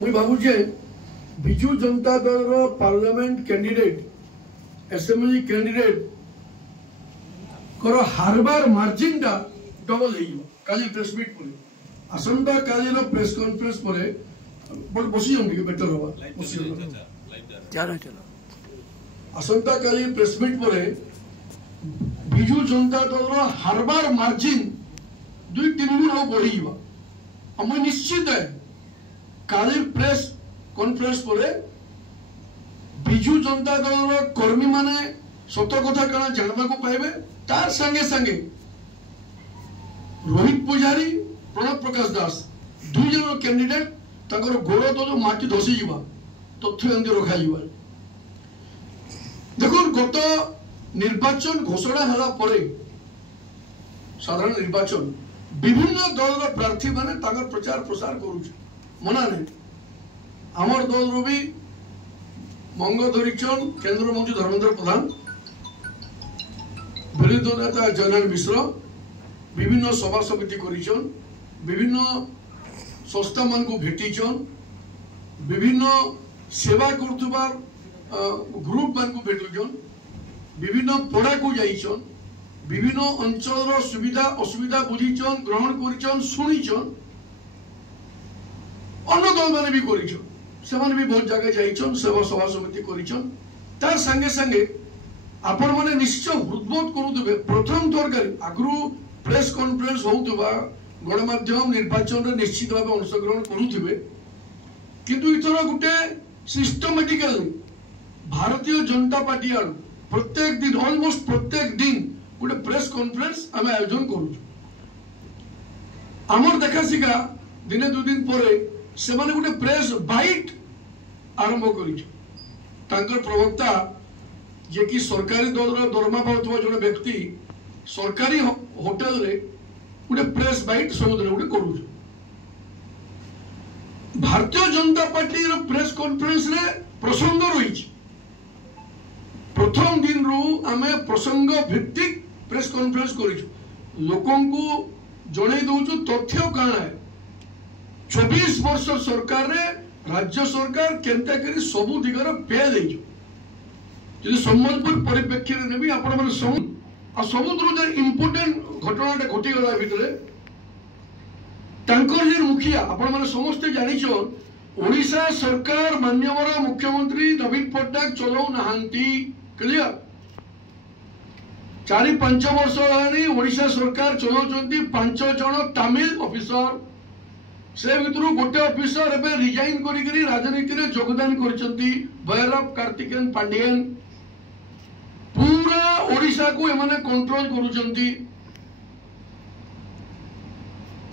मुझे भावुचे Biju Janata Dal parliament candidate assembly candidate कर हारबार margin टा डबल काली प्रेस मीट पर आसंता काली प्रेस कॉन्फ्रेंस पर बसी बेटर हवा आसंता काली प्रेस मीट पर विजु जनता दल हारबार मार्जिन 2-3 गुण बढ़ी आम निश्चित है काली प्रेस कॉन्फ्रेंस पर विजु जनता दल कर्मी माने सत कथा कण जानवा को पाइबे तार संगे संगे रोहित पुजारी प्रणब प्रकाश दास दुई जन कैंडिडेट तकर गोड़ तो जो माटी धसी जीवा तथ्य एमती रखा जीवा देखो गत निर्वाचन घोषणा हला परे साधारण निर्वाचन विभिन्न दल प्रार्थी माने ताकर प्रचार प्रसार करूछ मना नहीं आमर दल रो भी मंग धरिचन केंद्र मंत्री धर्मेंद्र प्रधान विरोधी नेता जयनारायण मिश्र विभिन्न सभा समिति करिचन विभिन्न संस्था मान को भेटिचन विभिन्न सेवा करथुबार ग्रुप मान को भेटुचन विभिन्न पड़ा को जाइचन विभिन्न अंचल सुविधा असुविधा बुझीचन ग्रहण करिचन सुनिचन अन्य दल मैंने भी करिचन से भी बहुत जगह जाइचन सेवा सभा समिति करिचन तार संगे संगे आपण माने निश्चय हृदबोध करूथबे प्रथम तरकारी आगु प्रेस कॉन्फ्रेंस होउतबा गणमाध्यम निर्वाचन रे निश्चित भाव अंशग्रहण करूथबे किंतु इथर गुटे सिस्टमैटिकली भारतीय जनता पार्टी आड़ प्रत्येक दिन ऑलमोस्ट प्रत्येक दिन गोटे प्रेस कॉन्फ्रेंस आम आयोजन करूँ आमर देखा शिका दिने 2 दिन पर से माने गोटे प्रेस बाइट आरंभ कर प्रवक्ता जे कि सरकारी दल दरमा पाउथबा जने व्यक्ति सरकारी होटल रे गोटे प्रेस बाइट समुद्र गोटे करू भारतीय जनता पार्टी रो प्रेस कॉन्फ्रेंस रे प्रसंग रही प्रथम दिन रू आमे प्रसंग भित्तिक प्रेस कॉन्फ्रेंस करिछु लोकन को जणे दउछु तथ्य काना है 24 वर्ष सरकार रे राज्य सरकार केनता करी सबु दिगर पे देइछु जदि सम्बलपुर परिप्रेक्षी रे नेबी आपण माने समुद्र जे इंपोर्टेंट घटनाटा घटी गला भितरे तांकर जे मुखिया आपण माने समस्त जानिछो ओडिशा सरकार माननीय मुख्यमंत्री नवीन पट्टनायक चलाउ नाहंती क्लियर 4-5 वर्ष हेलानी ओडिशा सरकार चलाउचंती 5 जन तमिल ऑफिसर से भितर गोटे ऑफिसर एबे रिजाइन करी राजनीति रे योगदान करचंती भैरव कार्तिकेयन पांडियन पूरा ओडिशा को एमाने कंट्रोल करूचंती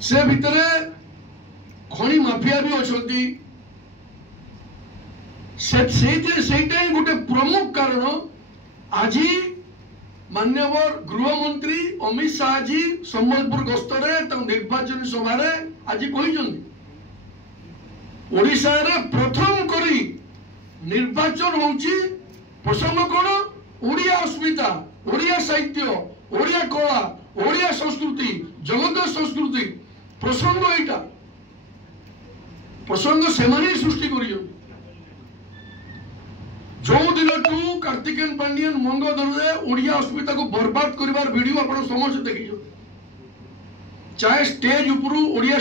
से भितर खणी माफिया भी अछंती सेटा ही गोटे प्रमुख कारण आज मान्यवर गृह मंत्री अमित शाह जी संबलपुर गस्तरे निर्वाचन सभा आज ओडिशा रे प्रथम करी निर्वाचन होची प्रसंग कोन ओडिया अस्मिता ओडिया साहित्य ओडिया कला ओडिया संस्कृति जगत संस्कृति प्रसंग एटा प्रसंग सेमानी सृष्टि करियो जो दिन टू कार्तिकेयन पांडियन मंगोदरे ओडिया अस्मिता को बर्बाद करिवार वीडियो आपण समस्त देखियो चाहे स्टेज ऊपर ओडिया